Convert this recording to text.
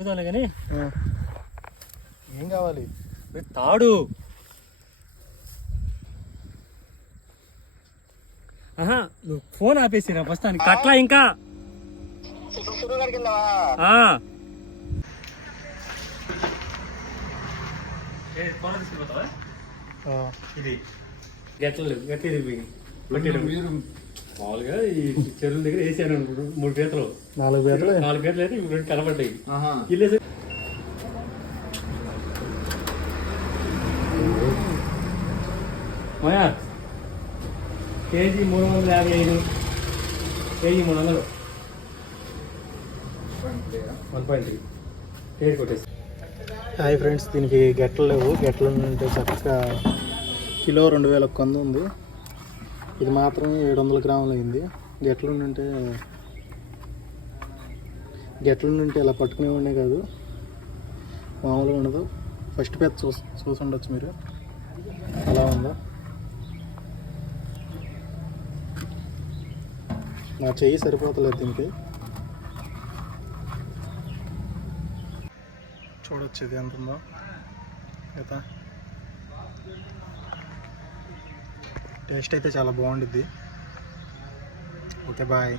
కానీ ఏం కావాలి? తాడు. నువ్వు ఫోన్ ఆపేసిరా ప్రస్తుతానికి. కట్లా ఇంకా ఇది గట్టి మామూలుగా ఈ చెరువుల దగ్గర వేసాను 3 పీతలు 4 పీతలు 4 పీతలు అయితే 2 కనబడ్డాయి. మాయా కేజీ 355, కేజీ 300, 1.3 కేజీ కొట్టేసి. హాయ్ ఫ్రెండ్స్, దీనికి గెట్టలు లేవు. గెట్టలు ఉంటే చక్కగా కిలో 2000 కొంద ఉంది. ఇది మాత్రం 700 గ్రాములు అయింది. గెట్టలు ఉంటే ఇలా పట్టుకునేవాడే కాదు, మామూలుగా ఉండదు. ఫస్ట్ పెద్ద చూసి ఉండొచ్చు మీరు అలా ఉందా. నా చెయ్యి సరిపోతలేదు దీనికి. చూడొచ్చు ఇది ఎంత ఉందో కదా. టేస్ట్ అయితే చాలా బాగుండిద్ది. Okay bye.